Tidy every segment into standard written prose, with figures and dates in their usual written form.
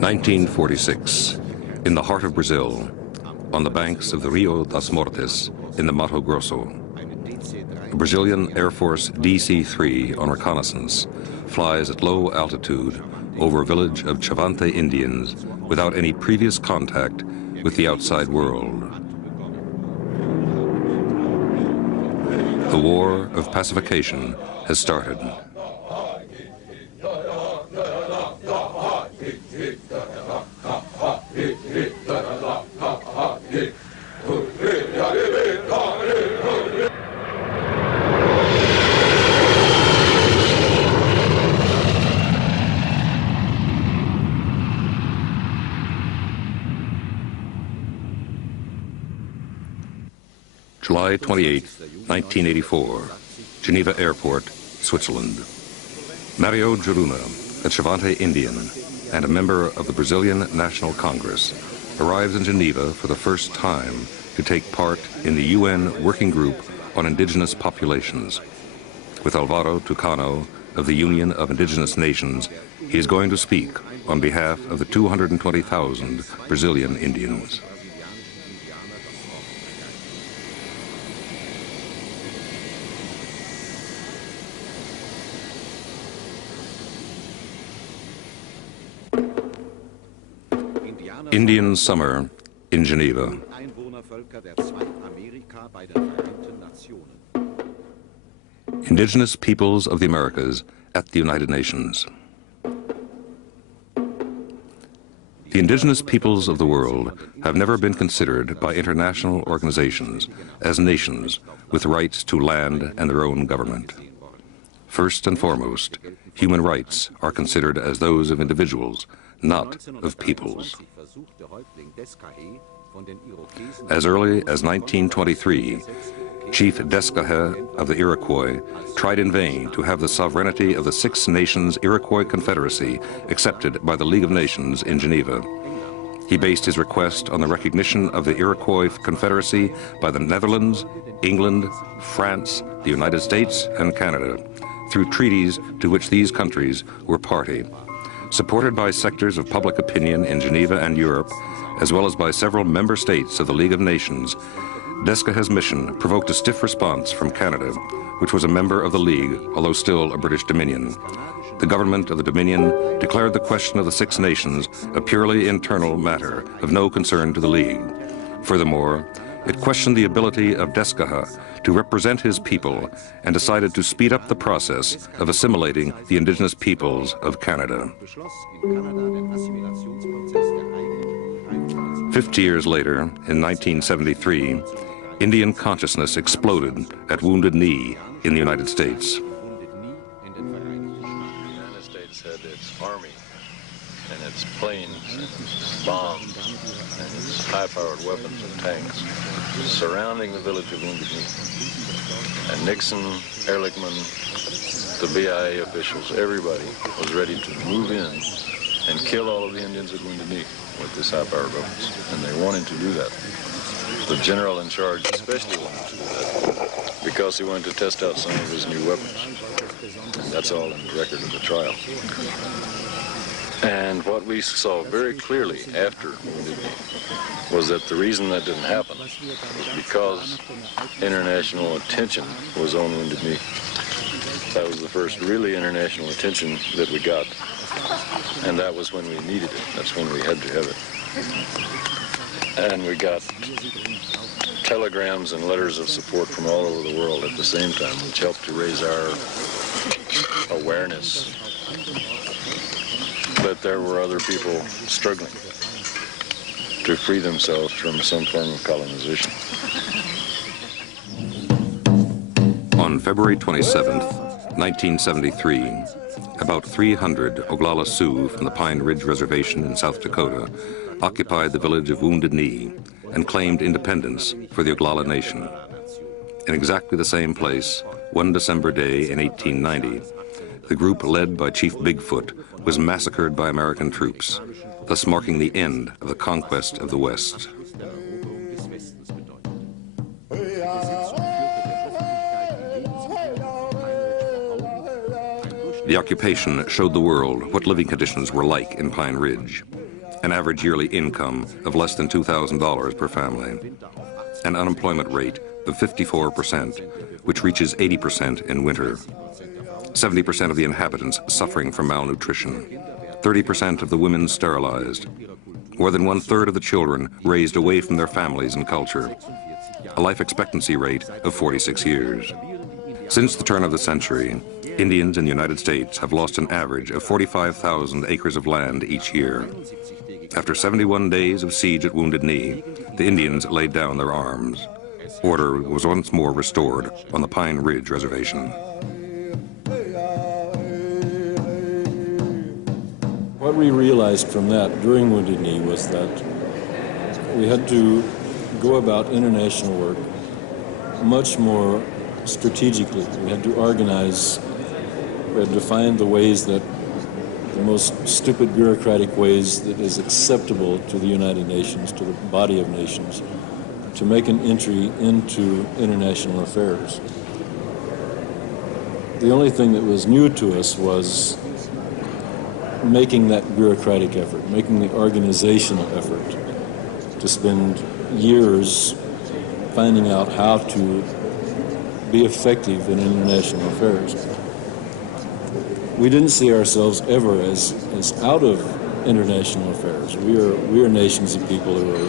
1946, in the heart of Brazil, on the banks of the Rio das Mortes in the Mato Grosso. A Brazilian Air Force DC-3 on reconnaissance flies at low altitude over a village of Chavante Indians without any previous contact with the outside world. The war of pacification has started. July 28, 1984, Geneva Airport, Switzerland. Mario Juruna, a Chavante Indian and a member of the Brazilian National Congress, arrives in Geneva for the first time to take part in the UN Working Group on Indigenous Populations. With Alvaro Tukano of the Union of Indigenous Nations, he is going to speak on behalf of the 220,000 Brazilian Indians. Indian Summer in Geneva. Indigenous Peoples of the Americas at the United Nations. The indigenous peoples of the world have never been considered by international organizations as nations with rights to land and their own government. First and foremost, human rights are considered as those of individuals, not of peoples. As early as 1923, Chief Deskahe of the Iroquois tried in vain to have the sovereignty of the Six Nations Iroquois Confederacy accepted by the League of Nations in Geneva. He based his request on the recognition of the Iroquois Confederacy by the Netherlands, England, France, the United States, and Canada, through treaties to which these countries were party. Supported by sectors of public opinion in Geneva and Europe, as well as by several member states of the League of Nations, Deskahe's mission provoked a stiff response from Canada, which was a member of the League, although still a British Dominion. The government of the Dominion declared the question of the Six Nations a purely internal matter of no concern to the League. Furthermore, it questioned the ability of Deskahe to represent his people and decided to speed up the process of assimilating the indigenous peoples of Canada. 50 years later, in 1973, Indian consciousness exploded at Wounded Knee in the United States. The United States had its army and its planes and its bombs and its high-powered weapons and tanks surrounding the village of Wounded Knee. And Nixon, Ehrlichman, the BIA officials, everybody was ready to move in and kill all of the Indians at Wounded Knee with this high-powered weapons. And they wanted to do that. The general in charge especially wanted to do that because he wanted to test out some of his new weapons. And that's all in the record of the trial. And what we saw very clearly after Wounded Knee was that the reason that didn't happen was because international attention was on Wounded Knee. That was the first really international attention that we got. And that was when we needed it. That's when we had to have it. And we got telegrams and letters of support from all over the world at the same time, which helped to raise our awareness that there were other people struggling to free themselves from some form of colonization. On February 27th, 1973, about 300 Oglala Sioux from the Pine Ridge Reservation in South Dakota occupied the village of Wounded Knee and claimed independence for the Oglala Nation. In exactly the same place, one December day in 1890, the group led by Chief Bigfoot was massacred by American troops, thus marking the end of the conquest of the West. The occupation showed the world what living conditions were like in Pine Ridge. an average yearly income of less than $2,000 per family, an unemployment rate of 54%, which reaches 80% in winter, 70% of the inhabitants suffering from malnutrition, 30% of the women sterilized, more than 1/3 of the children raised away from their families and culture, a life expectancy rate of 46 years. Since the turn of the century, Indians in the United States have lost an average of 45,000 acres of land each year. After 71 days of siege at Wounded Knee, the Indians laid down their arms. Order was once more restored on the Pine Ridge Reservation. What we realized from that during Wounded Knee was that we had to go about international work much more strategically. We had to organize, we had to find the ways that, the most stupid bureaucratic ways that is acceptable to the United Nations, to the body of nations, to make an entry into international affairs. The only thing that was new to us was making that bureaucratic effort, making the organizational effort, to spend years finding out how to be effective in international affairs. We didn't see ourselves ever as out of international affairs. We are nations of people who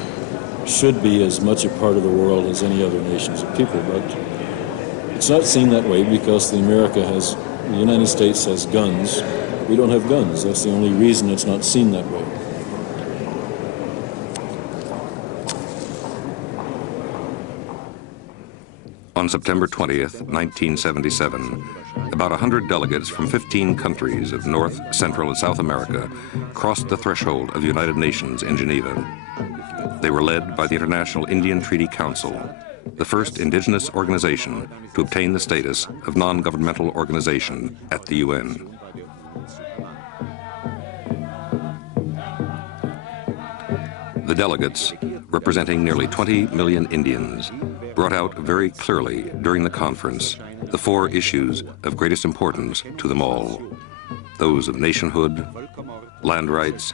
should be as much a part of the world as any other nations of people, but it's not seen that way because the United States has guns. We don't have guns. That's the only reason it's not seen that way. On September 20th, 1977, about 100 delegates from 15 countries of North, Central, and South America crossed the threshold of the United Nations in Geneva. They were led by the International Indian Treaty Council, the first indigenous organization to obtain the status of non-governmental organization at the UN. The delegates, representing nearly 20 million Indians, brought out very clearly during the conference the 4 issues of greatest importance to them all: those of nationhood, land rights,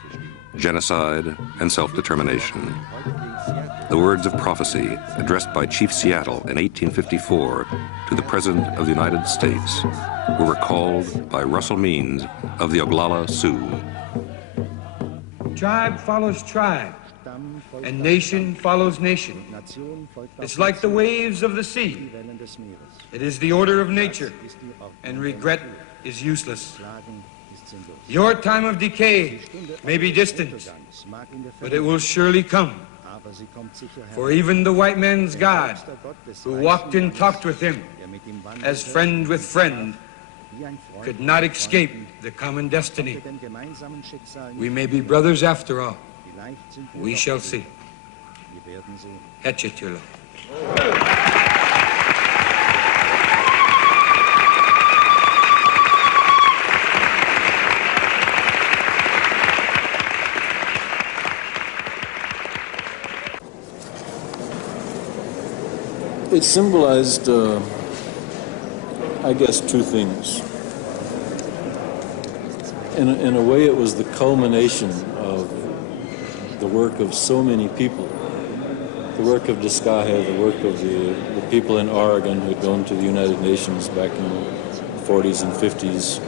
genocide, and self-determination. The words of prophecy addressed by Chief Seattle in 1854 to the President of the United States were recalled by Russell Means of the Oglala Sioux. Tribe follows tribe, and nation follows nation. It's like the waves of the sea. It is the order of nature, and regret is useless. Your time of decay may be distant, but it will surely come. For even the white man's God, who walked and talked with him as friend with friend, could not escape the common destiny. We may be brothers after all. We shall see. Hetchetula. It symbolized, I guess, 2 things. In a way, it was the culmination of the work of so many people, the work of Diskahe, the work of the people in Oregon who had gone to the United Nations back in the 40s and 50s,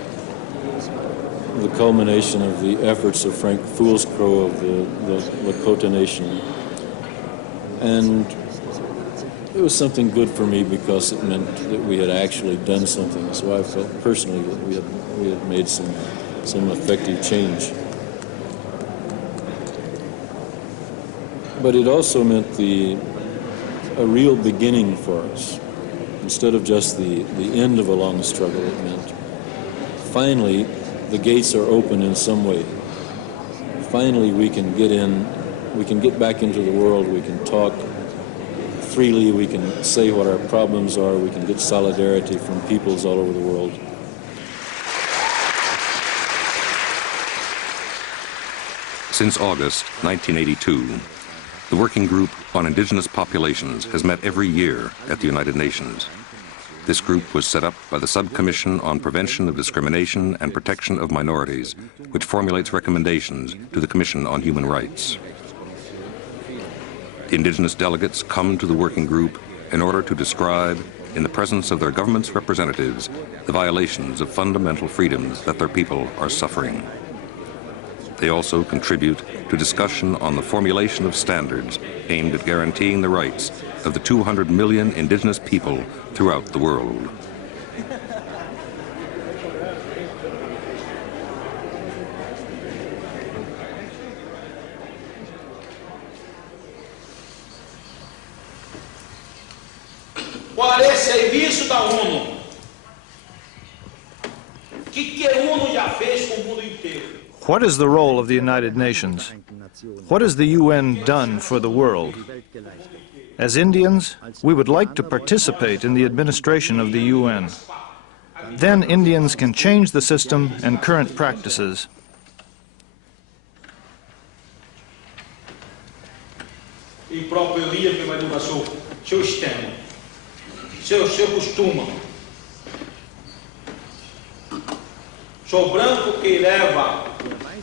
the culmination of the efforts of Frank Foolscrow of the Lakota Nation. And it was something good for me because it meant that we had actually done something. So I felt personally that we had made some effective change. But it also meant a real beginning for us. Instead of just the end of a long struggle, it meant finally the gates are open in some way. Finally we can get in, we can get back into the world, we can talk freely, we can say what our problems are, we can get solidarity from peoples all over the world. Since August 1982, the Working Group on Indigenous Populations has met every year at the United Nations. This group was set up by the Subcommission on Prevention of Discrimination and Protection of Minorities which formulates recommendations to the Commission on Human Rights. Indigenous delegates come to the working group in order to describe, in the presence of their government's representatives, the violations of fundamental freedoms that their people are suffering. They also contribute to discussion on the formulation of standards aimed at guaranteeing the rights of the 200 million indigenous people throughout the world. Qual é o serviço da ONU? O que a ONU já fez com o mundo inteiro? What is the role of the United Nations? What has the UN done for the world? As Indians, we would like to participate in the administration of the UN. Then Indians can change the system and current practices. E próprio eu ia para o seu sistema, seu costume. Sou branco que leva.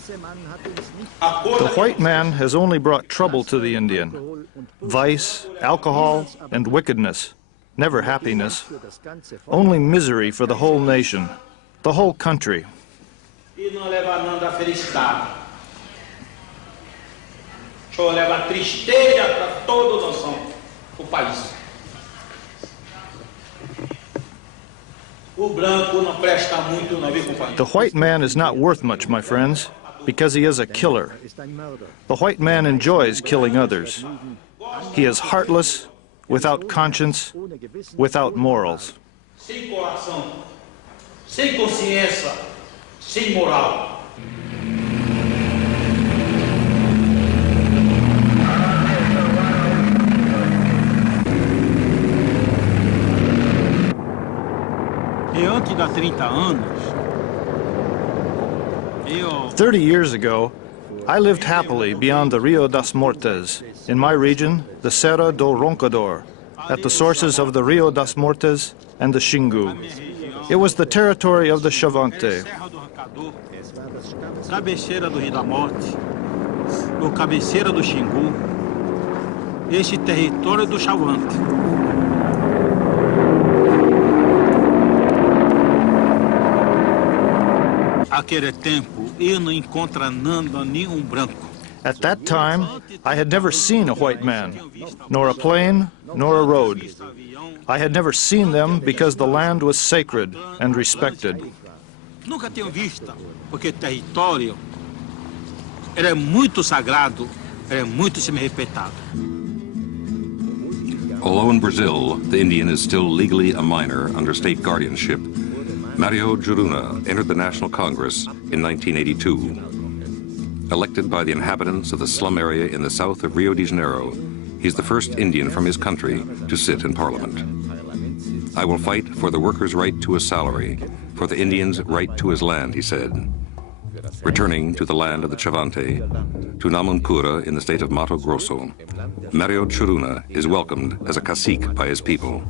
The white man has only brought trouble to the Indian. Vice, alcohol, and wickedness. Never happiness. Only misery for the whole nation, the whole country. E não leva nada felicidade. Só leva tristeza para toda a nação, o país. O branco não presta muito, não, viu, companheiro? The white man is not worth much, my friends, because he is a killer. The white man enjoys killing others. He is heartless, without conscience, without morals. Sem coração, sem consciência, sem moral. E antes de 30 anos, 30 years ago, I lived happily beyond the Rio das Mortes, in my region, the Serra do Roncador, at the sources of the Rio das Mortes and the Xingu. It was the territory of the Chavante. cabeceira do Rio da Morte, ou cabeceira do Xingu, este território do Chavante. Aquele tempo, eu não encontro nada nenhum branco. At that time, I had never seen a white man, nor a plane, nor a road. I had never seen them because the land was sacred and respected. Nunca tenho visto, porque o território era muito sagrado, era muito semi-respeitado. Although in Brazil, the Indian is still legally a minor under state guardianship, Mario Juruna entered the National Congress in 1982. Elected by the inhabitants of the slum area in the south of Rio de Janeiro, he's the first Indian from his country to sit in Parliament. I will fight for the worker's right to a salary, for the Indian's right to his land, he said. Returning to the land of the Chavante, to Namuncura in the state of Mato Grosso, Mario Juruna is welcomed as a cacique by his people.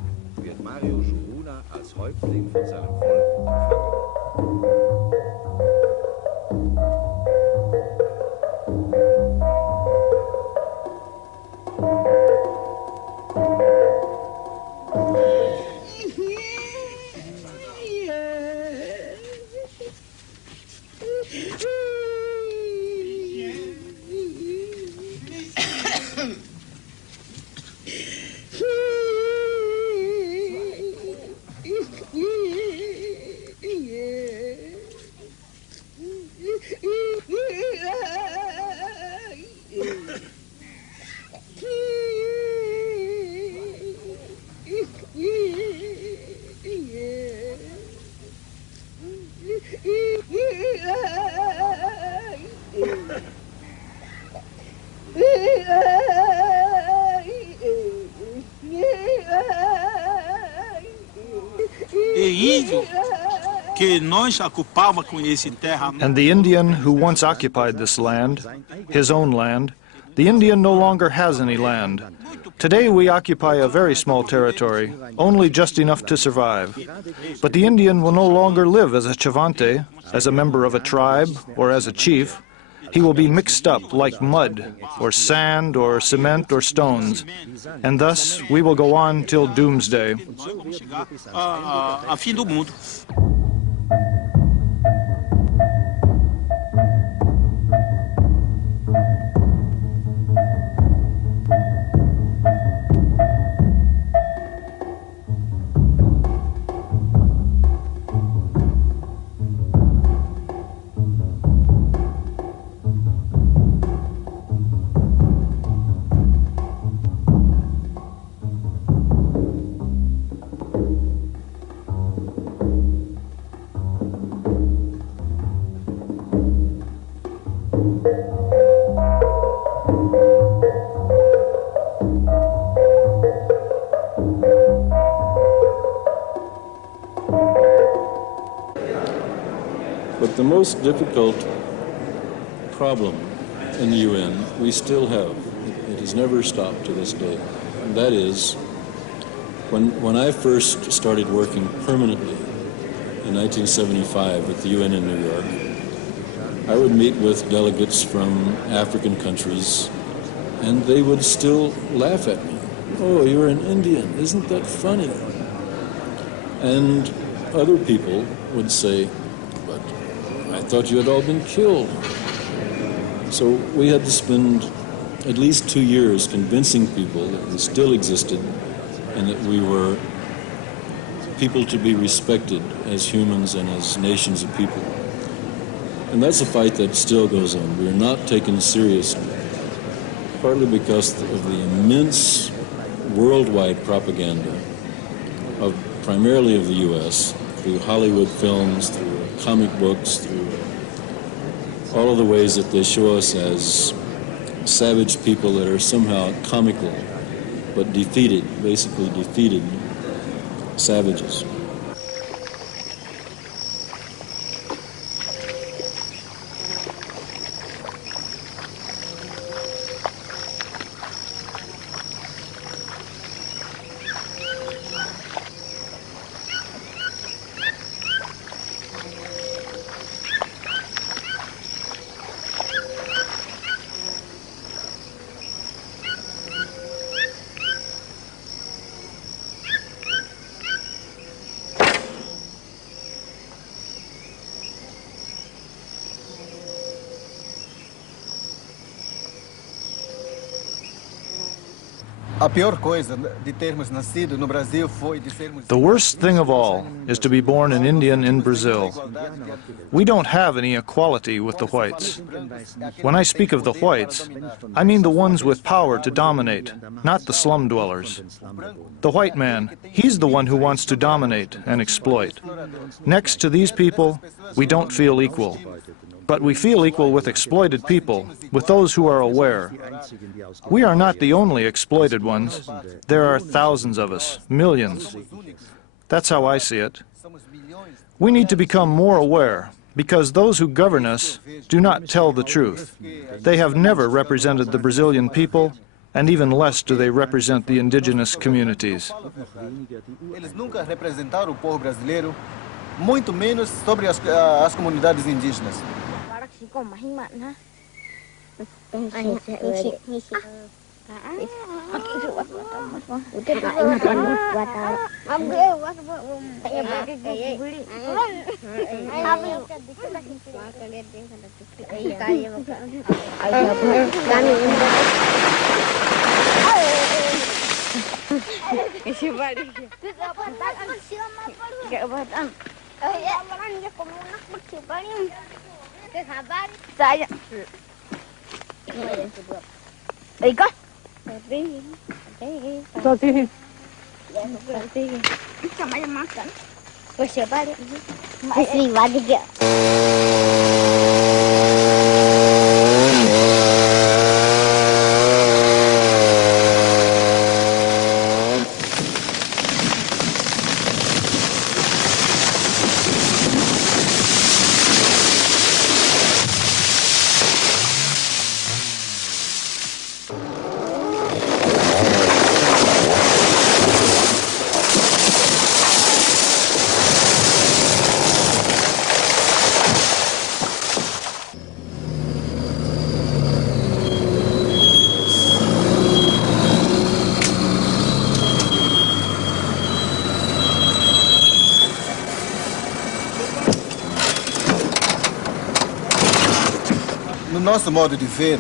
And the Indian who once occupied this land, his own land, The Indian no longer has any land. Today we occupy a very small territory, only just enough to survive. But the Indian will no longer live as a chavante, as a member of a tribe, or as a chief. He will be mixed up like mud, or sand, or cement, or stones. And thus we will go on till doomsday. A fim do mundo. But the most difficult problem in the UN we still have. It has never stopped to this day. And that is, when I first started working permanently in 1975 at the UN in New York, I would meet with delegates from African countries, and they would still laugh at me. Oh, you're an Indian, isn't that funny? And other people would say, but I thought you had all been killed. So we had to spend at least 2 years convincing people that we still existed and that we were people to be respected as humans and as nations of people. And that's a fight that still goes on. We are not taken seriously, partly because of the immense worldwide propaganda of primarily of the U.S., through Hollywood films, through comic books, through all of the ways that they show us as savage people that are somehow comical, but defeated, basically defeated savages. The worst thing of all is to be born an Indian in Brazil. We don't have any equality with the whites. When I speak of the whites, I mean the ones with power to dominate, not the slum dwellers. The white man, he's the one who wants to dominate and exploit. Next to these people, we don't feel equal. But we feel equal with exploited people, with those who are aware. We are not the only exploited ones. There are thousands of us, millions. That's how I see it. We need to become more aware, because those who govern us do not tell the truth. They have never represented the Brazilian people, and even less do they represent the indigenous communities. Eles nunca representaram o povo brasileiro, muito menos sobre as comunidades indígenas. No nosso modo de ver,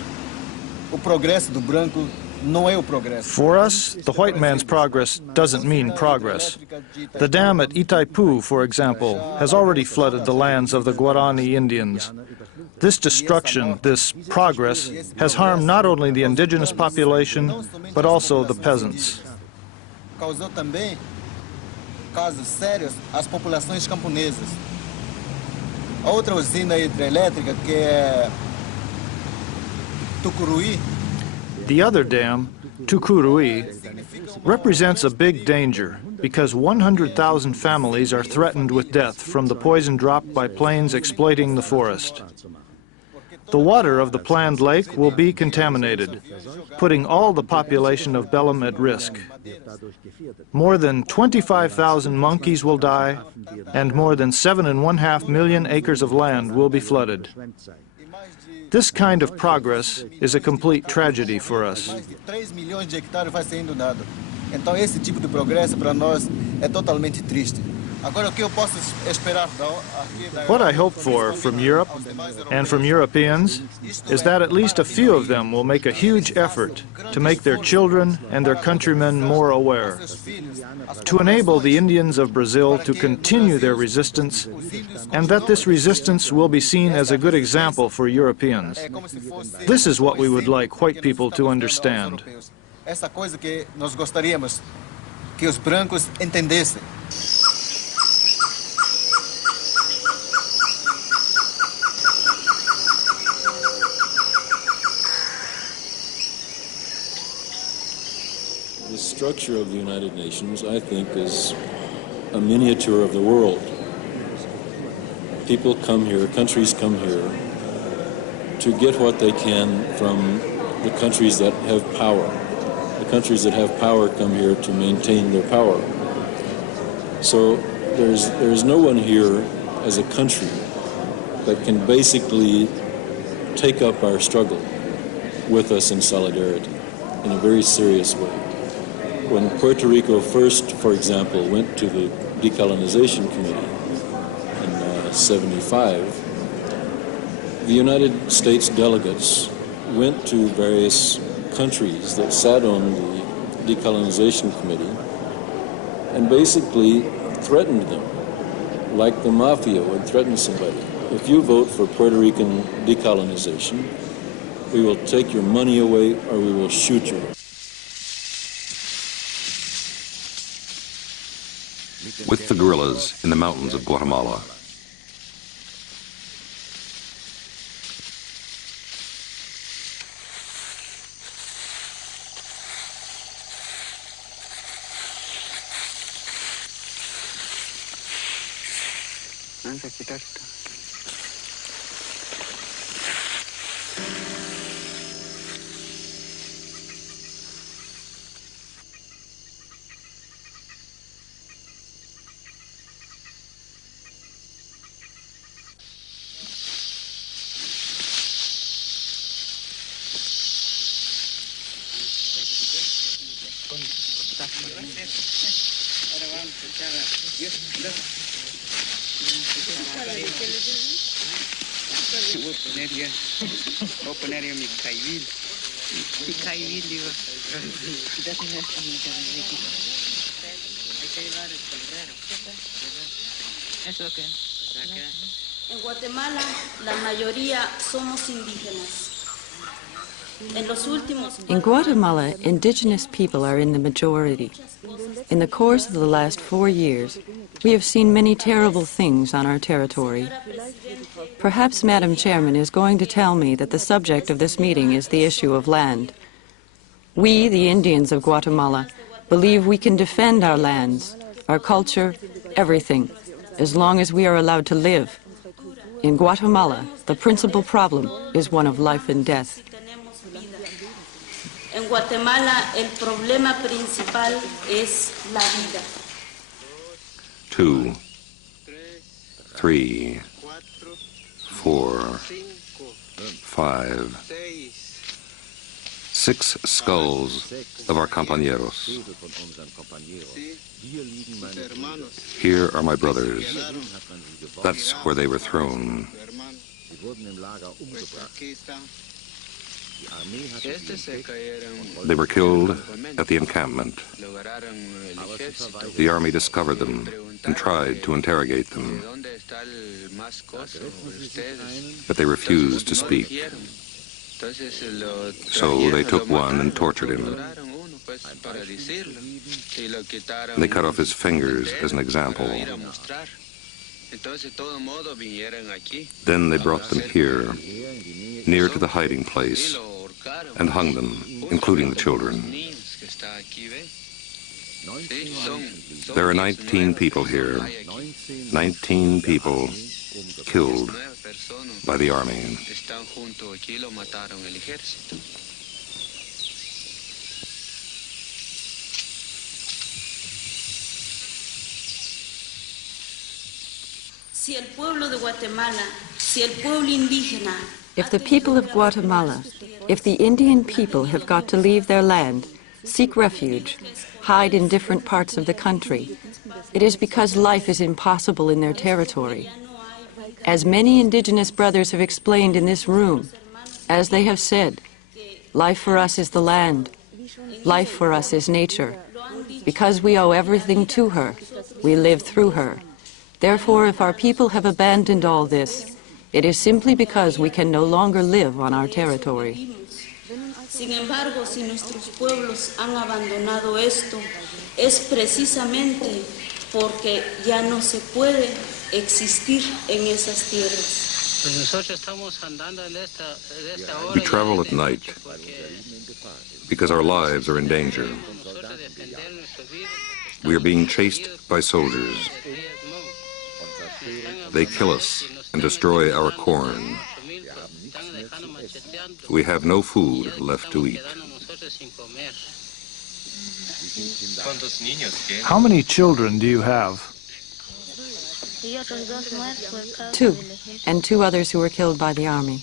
o progresso do branco não é o progresso. For us, the white man's progress doesn't mean progress. The dam at Itaipu, for example, has already flooded the lands of the Guarani Indians. This destruction, this progress, has harmed not only the indigenous population, but also the peasants. Causou também casos sérios às populações camponesas. A outra usina hidrelétrica, que é Tucuruí, The other dam, Tucuruí, represents a big danger because 100,000 families are threatened with death from the poison dropped by planes exploiting the forest. The water of the planned lake will be contaminated, putting all the population of Belém at risk. More than 25,000 monkeys will die, and more than 7.5 million acres of land will be flooded. This kind of progress is a complete tragedy for us. mais de 3 milhões de hectares vai ser inundado. Então esse tipo de progresso para nós é totalmente triste. Agora o que eu posso esperar aqui da What I hope for from Europe and from Europeans is that at least a few of them will make a huge effort to make their children and their countrymen more aware, to enable the Indians of Brazil to continue their resistance, and that this resistance will be seen as a good example for Europeans. This is what we would like white people to understand. Essa coisa que nós gostaríamos que os brancos entendessem. The structure of the United Nations, I think, is a miniature of the world. People come here, countries come here to get what they can from the countries that have power. The countries that have power come here to maintain their power. So there's no one here as a country that can basically take up our struggle with us in solidarity in a very serious way. When Puerto Rico first, for example, went to the Decolonization Committee in 75, the United States delegates went to various countries that sat on the Decolonization Committee and basically threatened them, like the mafia would threaten somebody. If you vote for Puerto Rican decolonization, we will take your money away or we will shoot you. With the guerrillas in the mountains of Guatemala. En Guatemala, la mayoría somos indígenas. In Guatemala, indigenous people are in the majority. In the course of the last 4 years, we have seen many terrible things on our territory. Perhaps Madam Chairman is going to tell me that the subject of this meeting is the issue of land. We, the Indians of Guatemala, believe we can defend our lands, our culture, everything, as long as we are allowed to live. In Guatemala, the principal problem is one of life and death. En Guatemala, el problema principal es la vida. 2, 3, 4, 5, 6 skulls of our compañeros. Here are my brothers. That's where they were thrown. They were killed at the encampment. The army discovered them and tried to interrogate them, but they refused to speak. So they took one and tortured him. They cut off his fingers as an example. Then they brought them here, near to the hiding place, and hung them, including the children. There are 19 people here, 19 people killed by the army. If the people of Guatemala, if the Indian people have got to leave their land, seek refuge, hide in different parts of the country, it is because life is impossible in their territory. As many indigenous brothers have explained in this room, as they have said, life for us is the land, life for us is nature. Because we owe everything to her, we live through her. Therefore, if our people have abandoned all this, it is simply because we can no longer live on our territory. Sin embargo, si nuestros pueblos han abandonado esto, es precisamente porque ya no se puede existir en esas tierras. We travel at night because our lives are in danger. We are being chased by soldiers. They kill us and destroy our corn. We have no food left to eat. How many children do you have? 2, and 2 others who were killed by the army.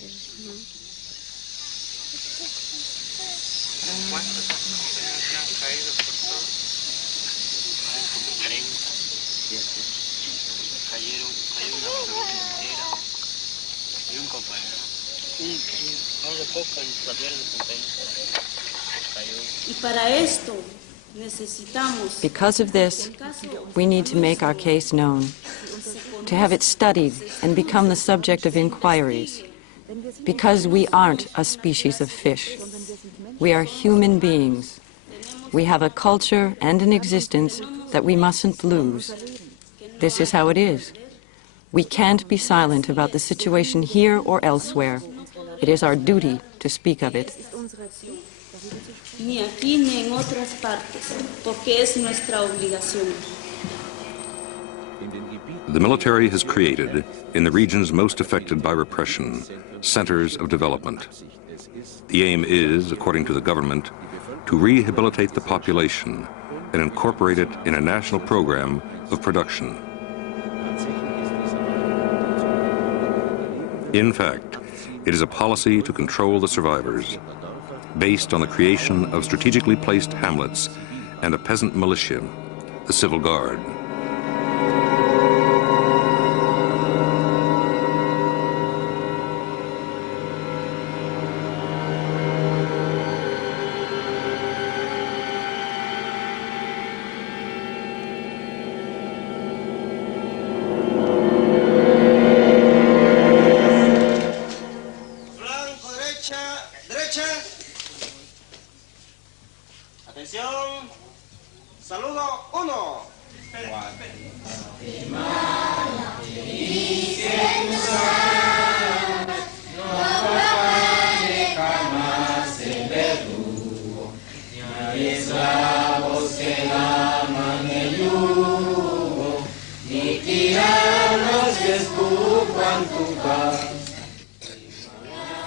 Because of this, we need to make our case known, to have it studied and become the subject of inquiries. Because we aren't a species of fish. We are human beings. We have a culture and an existence that we mustn't lose. This is how it is. We can't be silent about the situation here or elsewhere. It is our duty to speak of it. Ni aquí ni en otras partes, porque es nuestra obligación. The military has created, in the regions most affected by repression, centers of development. The aim is, according to the government, to rehabilitate the population and incorporate it in a national program of production. In fact, it is a policy to control the survivors, based on the creation of strategically placed hamlets and a peasant militia, the Civil Guard.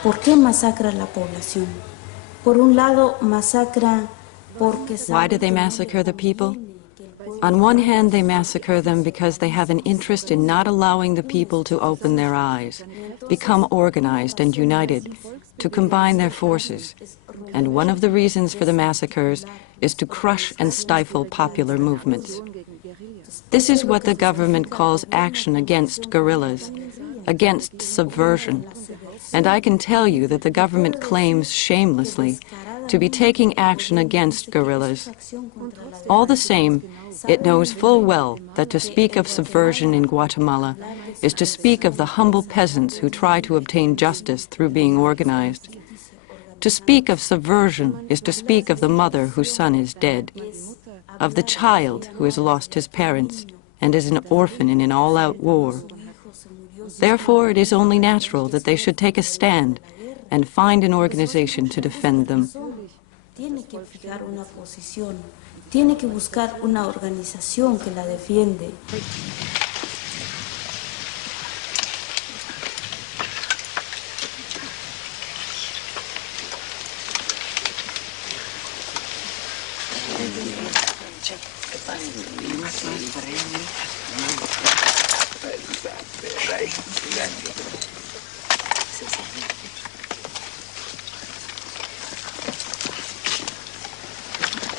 ¿Por qué masacra la población? Por un lado, masacra porque... Why do they massacre the people? On one hand, they massacre them because they have an interest in not allowing the people to open their eyes, become organized and united, to combine their forces. And one of the reasons for the massacres is to crush and stifle popular movements. This is what the government calls action against guerrillas. against subversion. And I can tell you that the government claims shamelessly to be taking action against guerrillas. All the same, it knows full well that to speak of subversion in Guatemala is to speak of the humble peasants who try to obtain justice through being organized. To speak of subversion is to speak of the mother whose son is dead, of the child who has lost his parents and is an orphan in an all-out war. Therefore, it is only natural that they should take a stand and find an organization to defend them. Tiene que fijar una posición, tiene que buscar una organización que la defiende.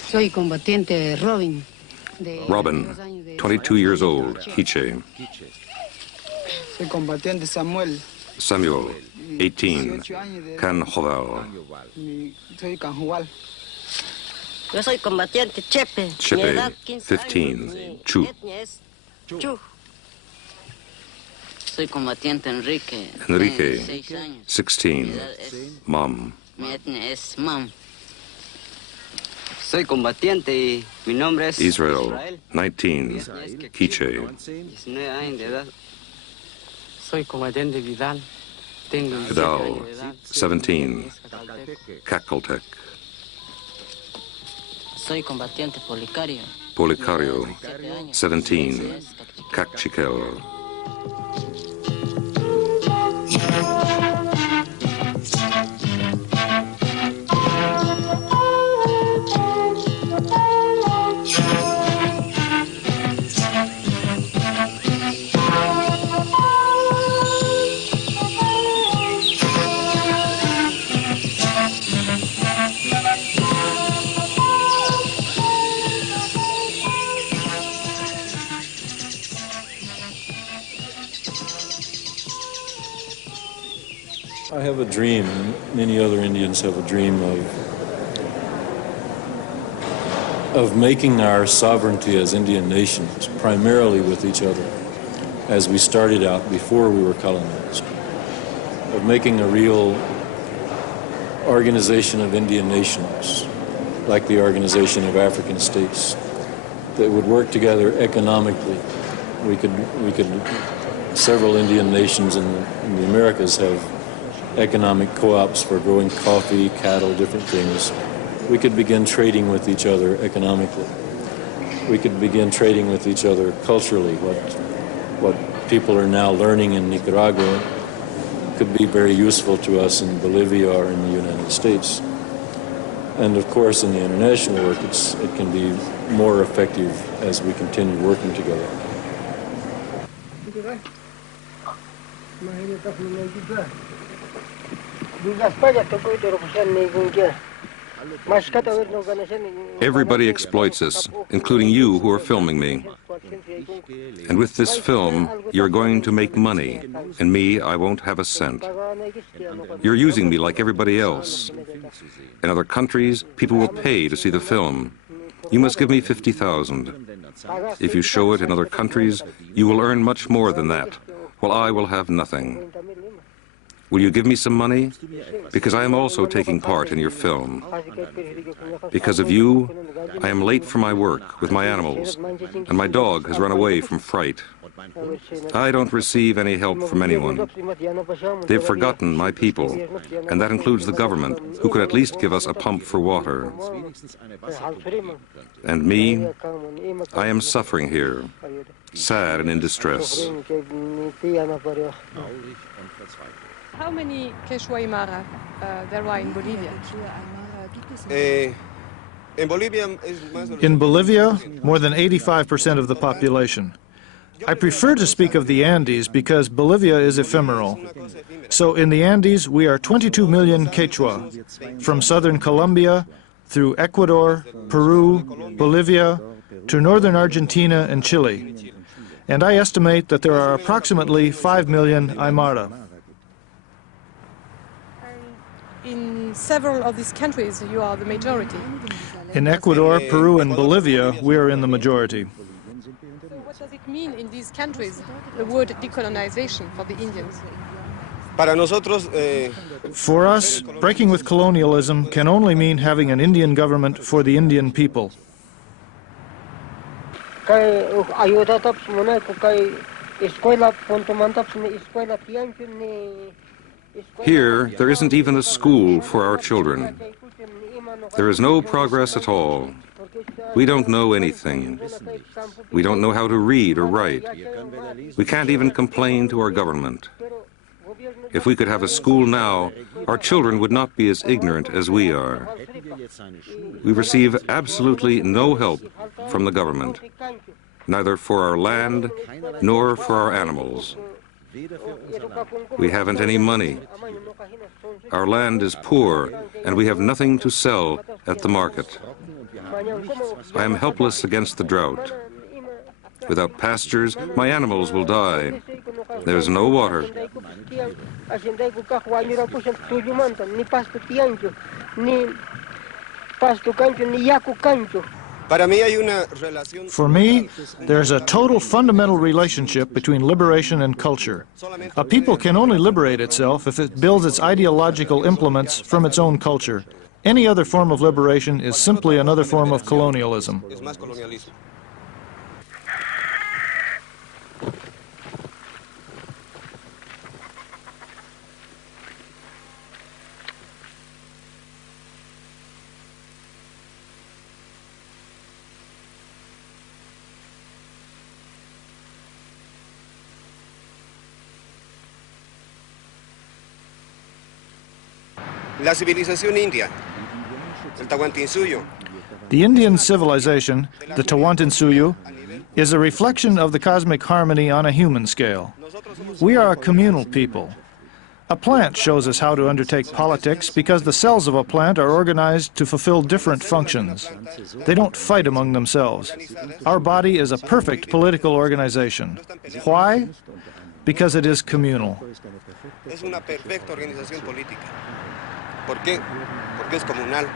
Soy combatiente Robin. Robin, 22 years old, Quiche. Soy combatiente Samuel. Samuel, 18, Canjoval. Soy Canjual. Yo soy combatiente Chepe. Chepe, 15, Chu. Chu. Soy combatiente Enrique. Enrique, 16, Mom. Mi etnia es Mam. Soy combatiente y mi nombre es Israel, 19, Quiche. 19 años de edad. Soy combatiente Vidal. Tengo Vidal, 17, Cacoltec. Soy combatiente Policario. Policario, 17, Cachiquel. I have a dream, many other Indians have a dream of making our sovereignty as Indian nations, primarily with each other, as we started out before we were colonized, of making a real organization of Indian nations, like the Organization of African States, that would work together economically. Several Indian nations in the Americas have economic co-ops for growing coffee, cattle, different things. We could begin trading with each other economically. We could begin trading with each other culturally. What people are now learning in Nicaragua could be very useful to us in Bolivia or in the United States. And of course, in the international work, it can be more effective as we continue working together. Everybody exploits us, including you who are filming me. And with this film, you're going to make money, and me, I won't have a cent. You're using me like everybody else. In other countries, people will pay to see the film. You must give me 50,000. If you show it in other countries, you will earn much more than that, while I will have nothing. Will you give me some money? Because I am also taking part in your film. Because of you, I am late for my work with my animals, and my dog has run away from fright. I don't receive any help from anyone. They've forgotten my people, and that includes the government, who could at least give us a pump for water. And me, I am suffering here, sad and in distress. How many Quechua Aymara there are in Bolivia? In Bolivia, more than 85% of the population. I prefer to speak of the Andes because Bolivia is ephemeral. So in the Andes, we are 22 million Quechua, from southern Colombia through Ecuador, Peru, Bolivia, to northern Argentina and Chile. and I estimate that there are approximately 5 million Aymara. In several of these countries, you are the majority. In Ecuador, Peru, and Bolivia, we are in the majority. So what does it mean in these countries, the word decolonization for the Indians? For us, breaking with colonialism can only mean having an Indian government for the Indian people. Here, there isn't even a school for our children. There is no progress at all. We don't know anything. We don't know how to read or write. We can't even complain to our government. If we could have a school now, our children would not be as ignorant as we are. We receive absolutely no help from the government, neither for our land nor for our animals. We haven't any money. Our land is poor, and we have nothing to sell at the market. I am helpless against the drought. Without pastures, my animals will die. There's no water. For me, there's a total fundamental relationship between liberation and culture. A people can only liberate itself if it builds its ideological implements from its own culture. Any other form of liberation is simply another form of colonialism. La civilización india, el Tawantinsuyo. The Indian civilization, the Tawantinsuyo, is a reflection of the cosmic harmony on a human scale. We are a communal people. A plant shows us how to undertake politics because the cells of a plant are organized to fulfill different functions. They don't fight among themselves. Our body is a perfect political organization. Why? Because it is communal. Es una perfecta organización política. ¿Por qué? Porque es comunal.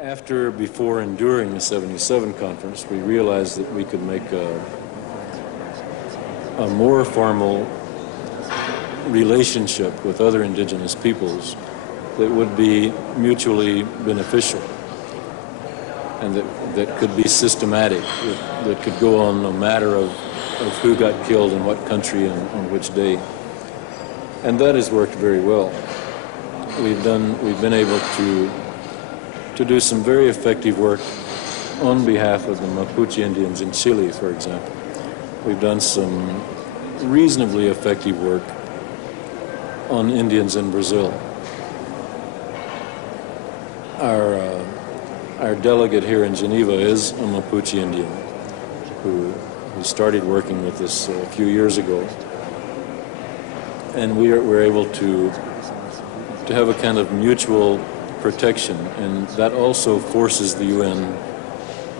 After, before, and during the 77 conference, we realized that we could make a more formal relationship with other indigenous peoples that would be mutually beneficial and that could be systematic, that could go on no matter of who got killed in what country and on which day. And that has worked very well. We've been able to do some very effective work on behalf of the Mapuche Indians in Chile, for example. We've done some reasonably effective work on Indians in Brazil. Our delegate here in Geneva is a Mapuche Indian who started working with us a few years ago. And we're able to have a kind of mutual protection, and that also forces the UN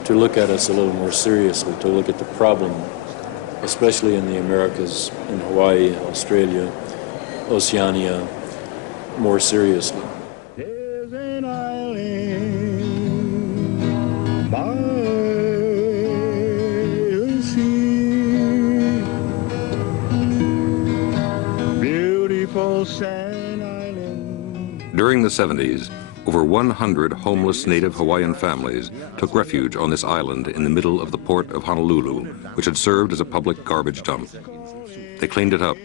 to look at us a little more seriously, to look at the problem, especially in the Americas, in Hawaii, Australia, Oceania, more seriously. There's an island by the sea, beautiful sand island. During the 70s, over 100 homeless native Hawaiian families took refuge on this island in the middle of the port of Honolulu, which had served as a public garbage dump. They cleaned it up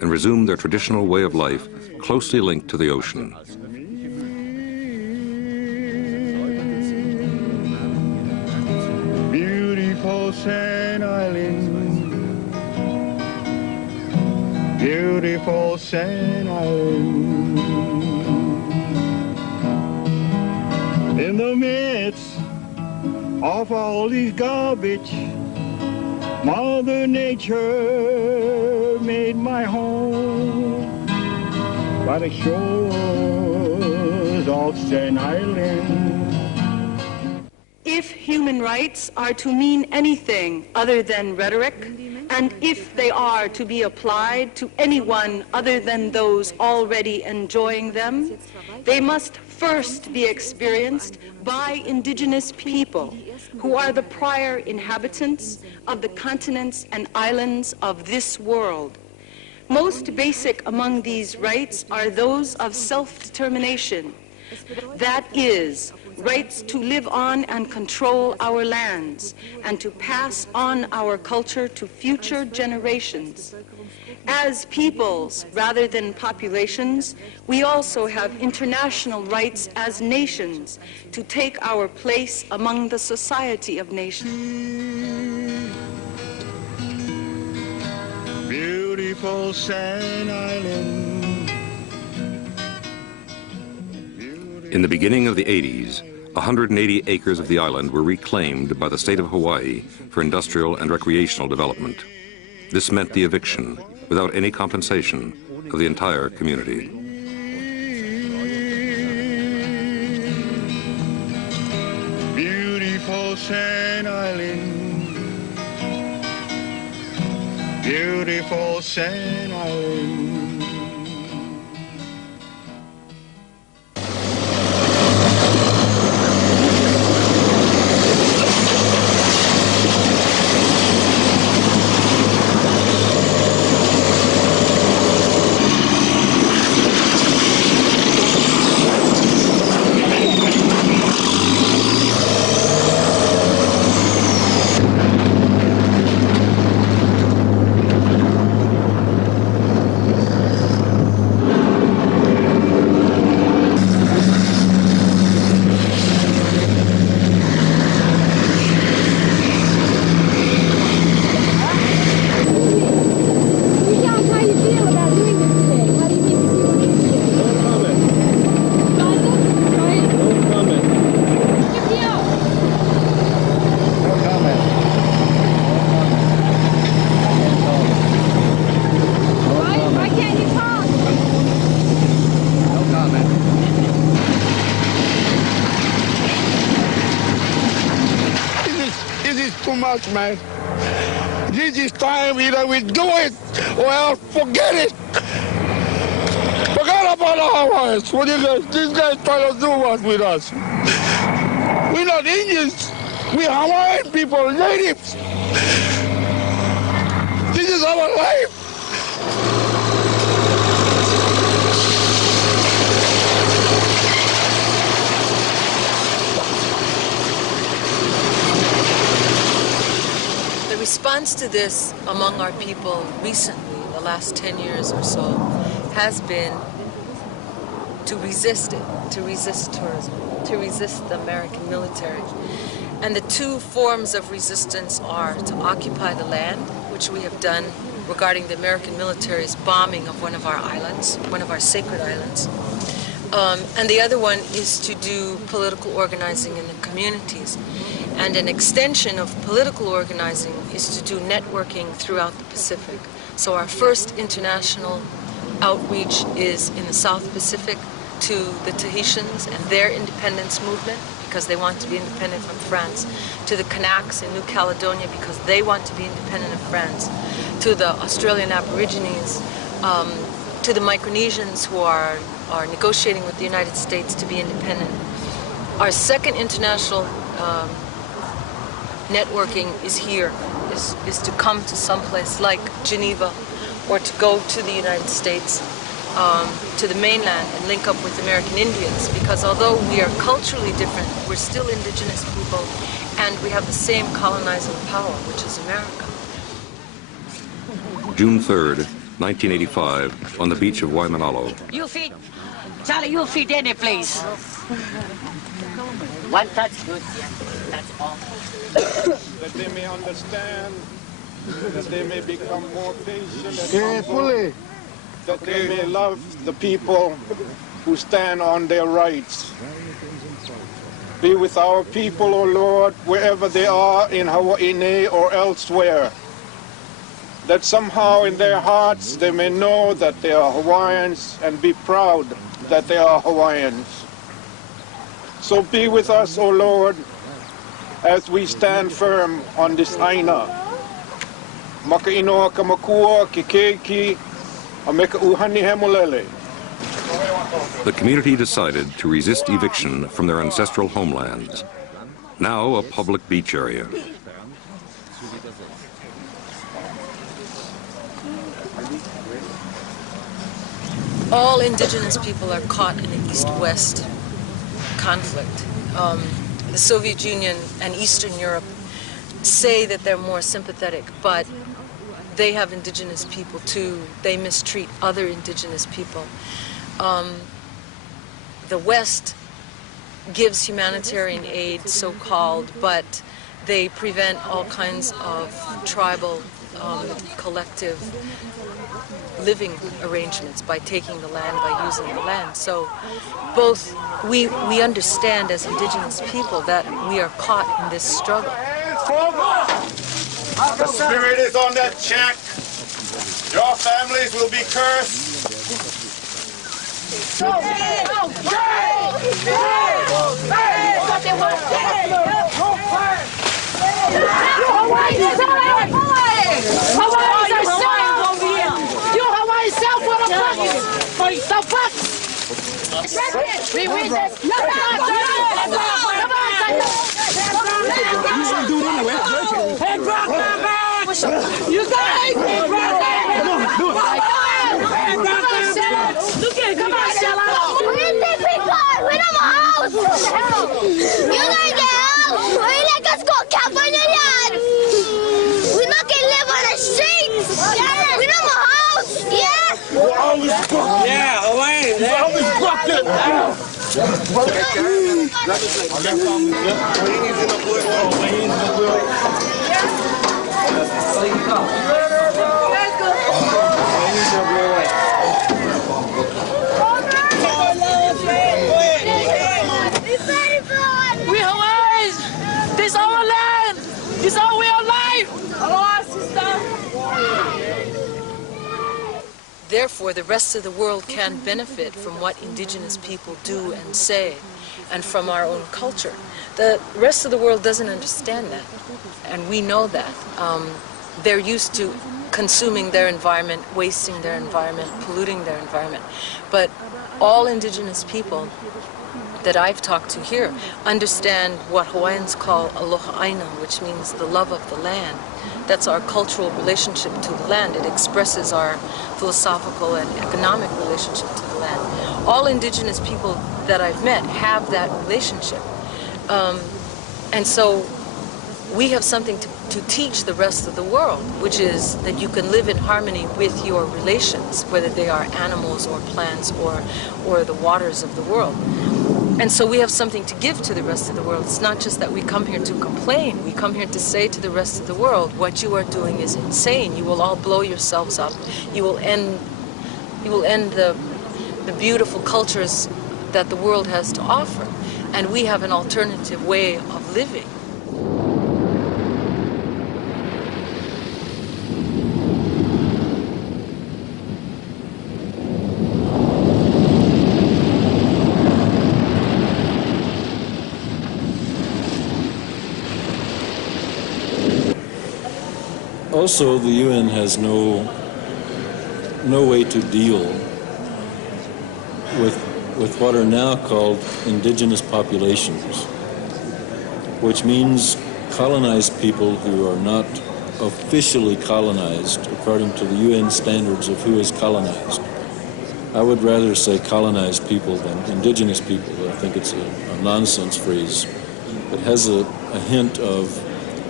and resumed their traditional way of life closely linked to the ocean. Beautiful sand island, beautiful sand island. In the midst of all this garbage. Mother Nature made my home by the shores of Staten Island. If human rights are to mean anything other than rhetoric, and if they are to be applied to anyone other than those already enjoying them, they must first be experienced by indigenous people who are the prior inhabitants of the continents and islands of this world. Most basic among these rights are those of self-determination. That is, rights to live on and control our lands and to pass on our culture to future generations. As peoples rather than populations, we also have international rights as nations to take our place among the society of nations. Beautiful Sand Island. In the beginning of the 80s, 180 acres of the island were reclaimed by the state of Hawaii for industrial and recreational development. This meant the eviction, without any compensation, of the entire community. Beautiful Sand Island. Beautiful Sand Island. Man, this is time either we do it or else forget it. Forget about our Hawaiians. What you guys, these guys try to do what with us? We're not Indians. We're Hawaiian people, natives. This is our life. The response to this among our people recently, the last 10 years or so, has been to resist it, to resist tourism, to resist the American military. And the two forms of resistance are to occupy the land, which we have done regarding the American military's bombing of one of our islands, one of our sacred islands. And the other one is to do political organizing in the communities. And an extension of political organizing is to do networking throughout the Pacific. So our first international outreach is in the South Pacific to the Tahitians and their independence movement, because they want to be independent from France, to the Kanaks in New Caledonia because they want to be independent of France, to the Australian Aborigines, to the Micronesians who are negotiating with the United States to be independent. Our second international networking is here, is to come to someplace like Geneva or to go to the United States, to the mainland and link up with American Indians, because although we are culturally different, we're still indigenous people and we have the same colonizing power, which is America. June 3rd, 1985, on the beach of Waimanalo. You feed, Charlie, you feed any place. One touch, good, yeah, that's all. That they may understand, that they may become more patient and humble, that they may love the people who stand on their rights. Be with our people, O Lord, wherever they are in Hawaii or elsewhere, that somehow in their hearts they may know that they are Hawaiians and be proud that they are Hawaiians. So be with us, O Lord, as we stand firm on this aina. Makainoa kamakua, kikeiki, ameka uhani hemolele. The community decided to resist eviction from their ancestral homelands, now a public beach area. All indigenous people are caught in an East-West conflict. The Soviet Union and Eastern Europe say that they're more sympathetic, but they have indigenous people too. They mistreat other indigenous people. The West gives humanitarian aid, so-called, but they prevent all kinds of tribal, collective living arrangements by taking the land, by using the land. So both, we understand as indigenous people that we are caught in this struggle. The spirit is on that check. Your families will be cursed. You guys! Look at it, come on, sell out! We don't have a house! You don't get out! We like us go California yard! We not can live on the streets! Yeah! We don't have a house! Yeah! We're always broke! Yeah, Hawaii! We're always broke! We Hawaiians! This is our land! This is our way of life! Aloha, sister! Therefore, the rest of the world can benefit from what indigenous people do and say, and from our own culture. The rest of the world doesn't understand that, and we know that. They're used to consuming their environment, wasting their environment, polluting their environment. But all indigenous people that I've talked to here understand what Hawaiians call aloha aina, which means the love of the land. That's our cultural relationship to the land. It expresses our philosophical and economic relationship to the land. All indigenous people that I've met have that relationship. And so we have something to teach the rest of the world, which is that you can live in harmony with your relations, whether they are animals or plants or the waters of the world. And so we have something to give to the rest of the world. It's not just that we come here to complain. We come here to say to the rest of the world, what you are doing is insane. You will all blow yourselves up. You will end the beautiful cultures that the world has to offer. And we have an alternative way of living. Also, the UN has no way to deal with what are now called indigenous populations, which means colonized people who are not officially colonized according to the UN standards of who is colonized. I would rather say colonized people than indigenous people. I think it's a nonsense phrase. It has a hint of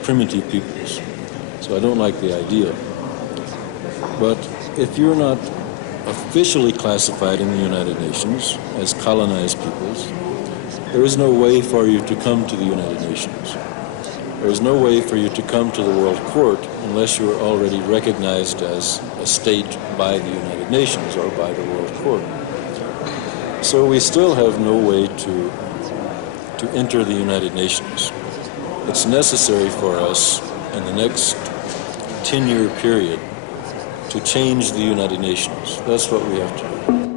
primitive peoples. So I don't like the idea. But if you're not officially classified in the United Nations as colonized peoples, there is no way for you to come to the United Nations. There is no way for you to come to the World Court unless you are already recognized as a state by the United Nations or by the World Court. So we still have no way to to enter the United Nations. It's necessary for us in the next 10-year period to change the United Nations. That's what we have to do.